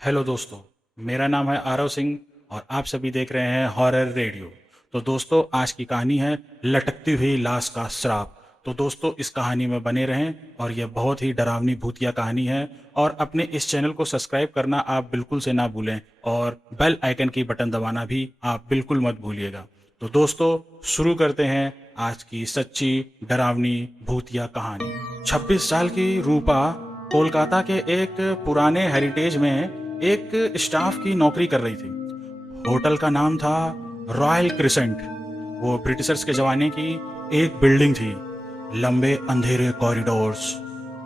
Hello दोस्तों, मेरा नाम है आरव सिंह और आप सभी देख रहे हैं हॉरर रेडियो। तो दोस्तों, आज की कहानी है लटकती हुई लाश का श्राप। तो दोस्तों, इस कहानी में बने रहें और यह बहुत ही डरावनी भूतिया कहानी है। और अपने इस चैनल को सब्सक्राइब करना आप बिल्कुल से ना भूलें और बेल आइकन की बटन दबाना भी आप बिल्कुल मत भूलिएगा। तो दोस्तों, शुरू करते हैं आज की सच्ची डरावनी भूतिया कहानी। 26 साल की रूपा कोलकाता के एक पुराने हेरिटेज में एक स्टाफ की नौकरी कर रही थी। होटल का नाम था रॉयल क्रिसेंट। वो ब्रिटिशर्स के ज़माने की एक बिल्डिंग थी। लंबे अंधेरे कॉरिडोर्स,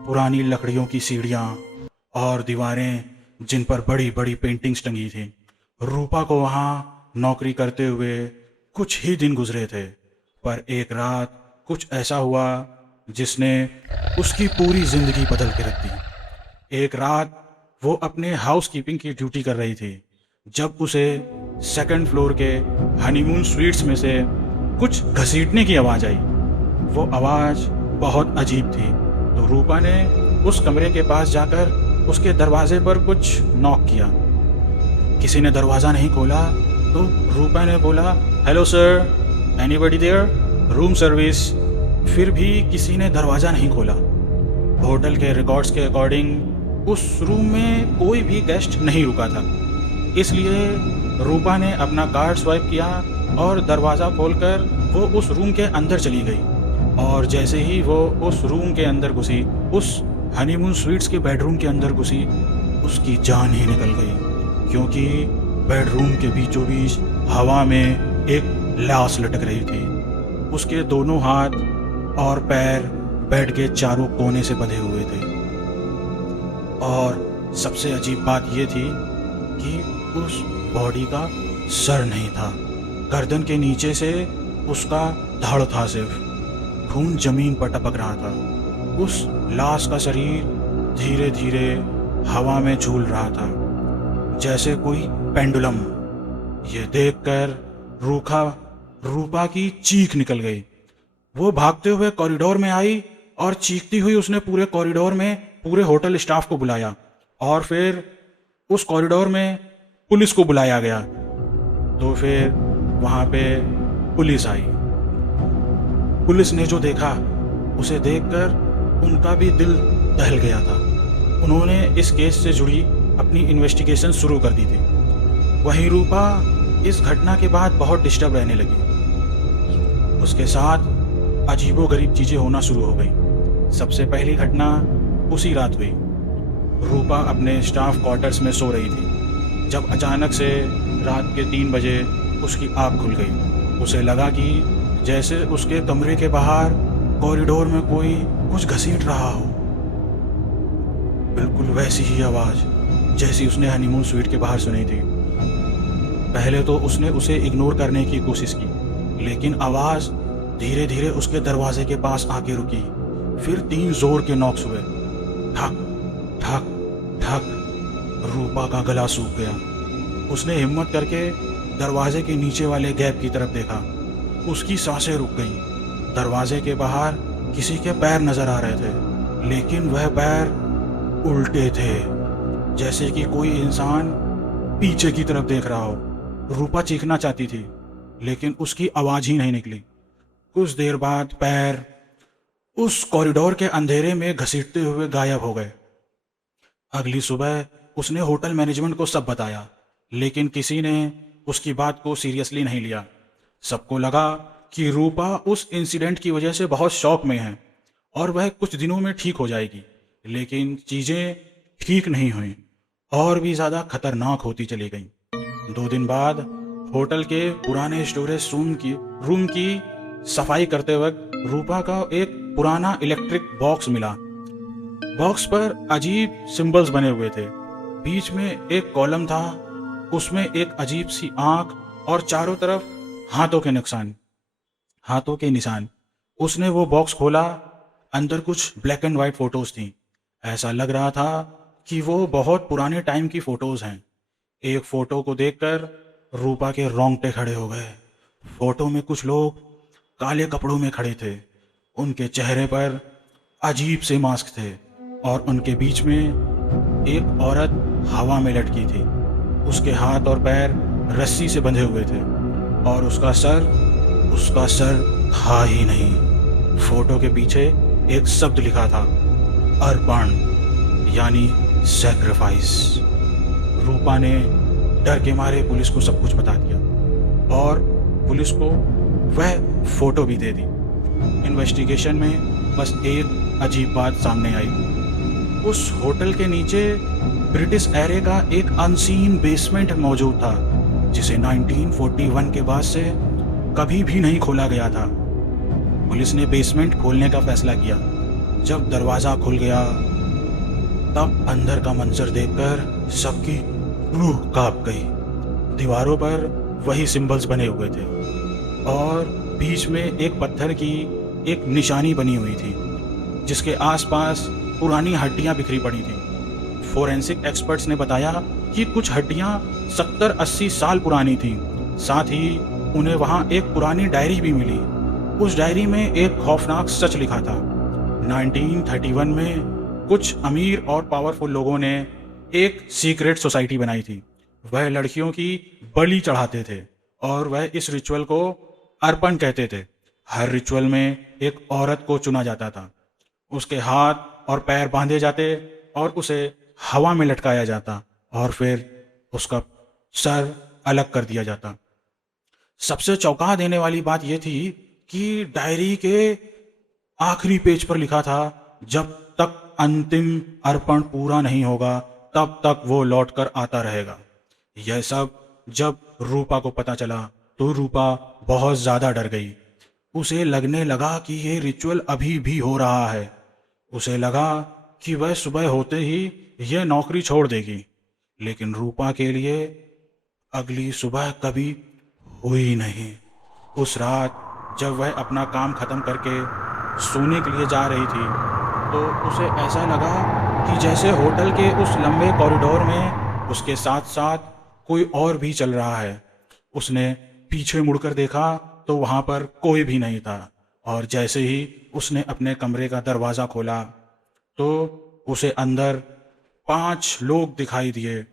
पुरानी लकड़ियों की सीढ़ियाँ और दीवारें जिन पर बड़ी बड़ी पेंटिंग्स टंगी थी। रूपा को वहाँ नौकरी करते हुए कुछ ही दिन गुजरे थे, पर एक रात कुछ ऐसा हुआ जिसने उसकी पूरी जिंदगी बदल के रख दी। एक रात वो अपने हाउस कीपिंग की ड्यूटी कर रही थी जब उसे सेकंड फ्लोर के हनीमून स्वीट्स में से कुछ घसीटने की आवाज़ आई। वो आवाज़ बहुत अजीब थी, तो रूपा ने उस कमरे के पास जाकर उसके दरवाजे पर कुछ नॉक किया। किसी ने दरवाज़ा नहीं खोला, तो रूपा ने बोला, hello sir, anybody there, room service. फिर भी किसी ने दरवाज़ा नहीं खोला। होटल के रिकॉर्ड्स के अकॉर्डिंग उस रूम में कोई भी गेस्ट नहीं रुका था। इसलिए रूपा ने अपना कार्ड स्वाइप किया और दरवाज़ा खोलकर वो उस रूम के अंदर चली गई। और जैसे ही वो उस रूम के अंदर घुसी, उस हनीमून स्वीट्स के बेडरूम के अंदर घुसी, उसकी जान ही निकल गई, क्योंकि बेडरूम के बीचों बीच हवा में एक लाश लटक रही थी। उसके दोनों हाथ और पैर बेड के चारों कोने से बंधे हुए थे। और सबसे अजीब बात यह थी कि उस बॉडी का सर नहीं था। गर्दन के नीचे से उसका धड़ था, सिर्फ खून जमीन पर टपक रहा था। उस लाश का शरीर धीरे धीरे हवा में झूल रहा था, जैसे कोई पेंडुलम। ये देखकर रूपा की चीख निकल गई। वो भागते हुए कॉरिडोर में आई और चीखती हुई उसने पूरे कॉरिडोर में पूरे होटल स्टाफ को बुलाया। और फिर उस कॉरिडोर में पुलिस को बुलाया गया। तो फिर वहाँ पे पुलिस आई। पुलिस ने जो देखा, उसे देखकर उनका भी दिल दहल गया था। उन्होंने इस केस से जुड़ी अपनी इन्वेस्टिगेशन शुरू कर दी थी। वहीं रूपा इस घटना के बाद बहुत डिस्टर्ब रहने लगी। उसके साथ अजीबोगरीब चीज़ें होना शुरू हो गई। सबसे पहली घटना उसी रात हुई। रूपा अपने स्टाफ क्वार्टर्स में सो रही थी जब अचानक से रात के 3 बजे उसकी आँख खुल गई। उसे लगा कि जैसे उसके कमरे के बाहर कॉरिडोर में कोई कुछ घसीट रहा हो। बिल्कुल वैसी ही आवाज़ जैसी उसने हनीमून स्वीट के बाहर सुनी थी। पहले तो उसने उसे इग्नोर करने की कोशिश की, लेकिन आवाज़ धीरे धीरे उसके दरवाजे के पास आके रुकी। फिर 3 जोर के नॉक्स हुए, ठक ठक ठक। रूपा का गला सूख गया। उसने हिम्मत करके दरवाजे के नीचे वाले गैप की तरफ देखा। उसकी सांसें रुक गईं। दरवाजे के बाहर किसी के पैर नजर आ रहे थे, लेकिन वह पैर उल्टे थे, जैसे कि कोई इंसान पीछे की तरफ देख रहा हो। रूपा चीखना चाहती थी, लेकिन उसकी आवाज़ ही नहीं निकली। कुछ देर बाद पैर उस कॉरिडोर के अंधेरे में घसीटते हुए गायब हो गए। अगली सुबह उसने होटल मैनेजमेंट को सब बताया, लेकिन किसी ने उसकी बात को सीरियसली नहीं लिया। सबको लगा कि रूपा उस इंसिडेंट की वजह से बहुत शॉक में है और वह कुछ दिनों में ठीक हो जाएगी। लेकिन चीज़ें ठीक नहीं हुई और भी ज़्यादा खतरनाक होती चली गईं। 2 दिन बाद होटल के पुराने स्टोरेज रूम की सफाई करते वक्त रूपा का एक पुराना इलेक्ट्रिक बॉक्स मिला। बॉक्स पर अजीब सिंबल्स बने हुए थे। बीच में एक कॉलम था, उसमें एक अजीब सी आंख और चारों तरफ हाथों के निशान। उसने वो बॉक्स खोला। अंदर कुछ ब्लैक एंड वाइट फोटोज थी। ऐसा लग रहा था कि वो बहुत पुराने टाइम की फोटोज हैं। एक फोटो को देखकर रूपा के रोंगटे खड़े हो गए। फोटो में कुछ लोग काले कपड़ों में खड़े थे। उनके चेहरे पर अजीब से मास्क थे और उनके बीच में एक औरत हवा में लटकी थी। उसके हाथ और पैर रस्सी से बंधे हुए थे और उसका सर था ही नहीं। फोटो के पीछे एक शब्द लिखा था, अर्पण, यानी सैक्रिफाइस। रूपा ने डर के मारे पुलिस को सब कुछ बता दिया और पुलिस को वह फोटो भी दे दी। इन्वेस्टिगेशन में बस एक अजीब बात सामने आई। उस होटल के नीचे ब्रिटिश एरे का एक अनसीन बेसमेंट मौजूद था, जिसे 1941 के बाद से कभी भी नहीं खोला गया था। पुलिस ने बेसमेंट खोलने का फैसला किया। जब दरवाज़ा खुल गया तब अंदर का मंजर देखकर सबकी रूह कांप गई। दीवारों पर वही सिंबल्स बने हुए थे और बीच में एक पत्थर की एक निशानी बनी हुई थी, जिसके आसपास पुरानी हड्डियां बिखरी पड़ी थी। फोरेंसिक एक्सपर्ट्स ने बताया कि कुछ हड्डियां 70-80 साल पुरानी थीं। साथ ही उन्हें वहां एक पुरानी डायरी भी मिली। उस डायरी में एक खौफनाक सच लिखा था। 1931 में कुछ अमीर और पावरफुल लोगों ने एक सीक्रेट सोसाइटी बनाई थी। वह लड़कियों की बलि चढ़ाते थे और वह इस रिचुअल को अर्पण कहते थे। हर रिचुअल में एक औरत को चुना जाता था, उसके हाथ और पैर बांधे जाते और उसे हवा में लटकाया जाता और फिर उसका सर अलग कर दिया जाता। सबसे चौंका देने वाली बात यह थी कि डायरी के आखिरी पेज पर लिखा था, जब तक अंतिम अर्पण पूरा नहीं होगा तब तक वो लौटकर आता रहेगा। यह सब जब रूपा को पता चला तो रूपा बहुत ज़्यादा डर गई। उसे लगने लगा कि ये रिचुअल अभी भी हो रहा है। उसे लगा कि वह सुबह होते ही यह नौकरी छोड़ देगी, लेकिन रूपा के लिए अगली सुबह कभी हुई नहीं। उस रात जब वह अपना काम खत्म करके सोने के लिए जा रही थी तो उसे ऐसा लगा कि जैसे होटल के उस लंबे कॉरिडोर में उसके साथ साथ कोई और भी चल रहा है। उसने पीछे मुड़कर देखा तो वहाँ पर कोई भी नहीं था और जैसे ही उसने अपने कमरे का दरवाज़ा खोला तो उसे अंदर 5 लोग दिखाई दिए,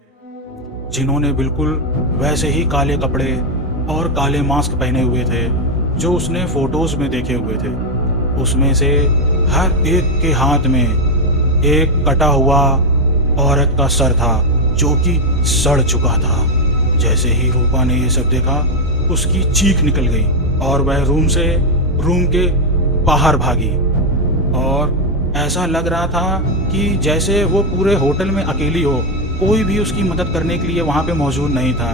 जिन्होंने बिल्कुल वैसे ही काले कपड़े और काले मास्क पहने हुए थे जो उसने फोटोज में देखे हुए थे। उसमें से हर एक के हाथ में एक कटा हुआ औरत का सर था जो कि सड़ चुका था। जैसे ही रूपा ने ये सब देखा उसकी चीख निकल गई और वह रूम के बाहर भागी और ऐसा लग रहा था कि जैसे वो पूरे होटल में अकेली हो, कोई भी उसकी मदद करने के लिए वहाँ पे मौजूद नहीं था।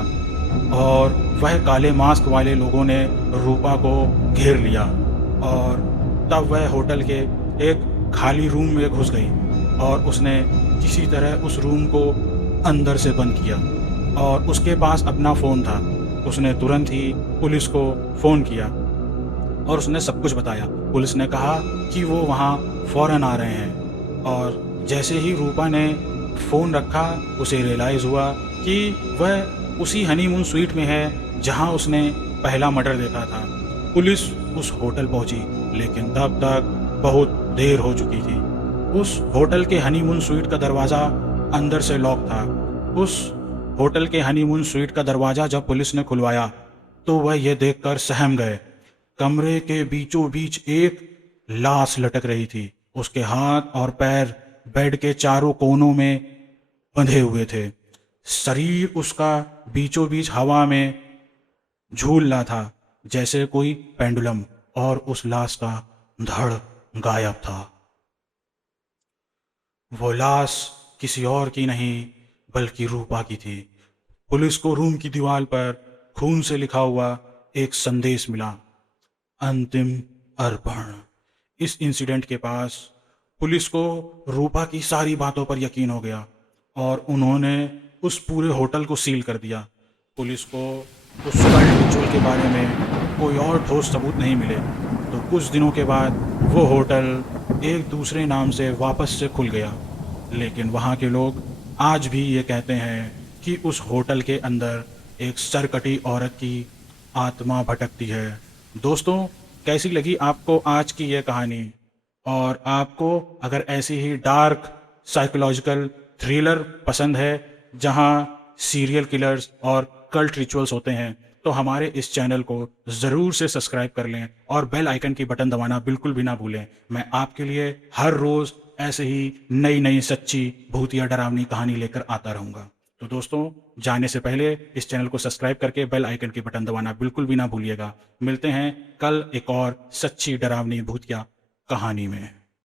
और वह काले मास्क वाले लोगों ने रूपा को घेर लिया और तब वह होटल के एक खाली रूम में घुस गई और उसने किसी तरह उस रूम को अंदर से बंद किया और उसके पास अपना फ़ोन था। उसने तुरंत ही पुलिस को फ़ोन किया और उसने सब कुछ बताया। पुलिस ने कहा कि वो वहाँ फ़ौरन आ रहे हैं और जैसे ही रूपा ने फ़ोन रखा उसे रियलाइज़ हुआ कि वह उसी हनीमून स्वीट में है जहाँ उसने पहला मर्डर देखा था। पुलिस उस होटल पहुंची, लेकिन तब तक बहुत देर हो चुकी थी। उस होटल के हनीमून स्वीट का दरवाज़ा अंदर से लॉक था। उस होटल के हनीमून स्वीट का दरवाज़ा जब पुलिस ने खुलवाया तो वह यह देखकर सहम गए। कमरे के बीचों बीच एक लाश लटक रही थी। उसके हाथ और पैर बेड के चारों कोनों में बंधे हुए थे। शरीर उसका बीचों बीच हवा में झूल रहा था जैसे कोई पेंडुलम, और उस लाश का धड़ गायब था। वो लाश किसी और की नहीं बल्कि रूपा की थी। पुलिस को रूम की दीवार पर खून से लिखा हुआ एक संदेश मिला, अंतिम अर्पण। इस इंसिडेंट के पास पुलिस को रूपा की सारी बातों पर यकीन हो गया और उन्होंने उस पूरे होटल को सील कर दिया। पुलिस को उस सुसाइड रिचुअल के बारे में कोई और ठोस सबूत नहीं मिले तो कुछ दिनों के बाद वो होटल एक दूसरे नाम से वापस से खुल गया। लेकिन वहाँ के लोग आज भी ये कहते हैं कि उस होटल के अंदर एक सरकटी औरत की आत्मा भटकती है। दोस्तों, कैसी लगी आपको आज की ये कहानी? और आपको अगर ऐसी ही डार्क साइकोलॉजिकल थ्रिलर पसंद है जहां सीरियल किलर्स और कल्ट रिचुअल्स होते हैं, तो हमारे इस चैनल को ज़रूर से सब्सक्राइब कर लें और बेल आइकन की बटन दबाना बिल्कुल भी ना भूलें। मैं आपके लिए हर रोज़ ऐसे ही नई नई सच्ची भूत या डरावनी कहानी लेकर आता रहूँगा। तो दोस्तों, जाने से पहले इस चैनल को सब्सक्राइब करके बेल आइकन की बटन दबाना बिल्कुल भी ना भूलिएगा। मिलते हैं कल एक और सच्ची डरावनी भूतिया कहानी में।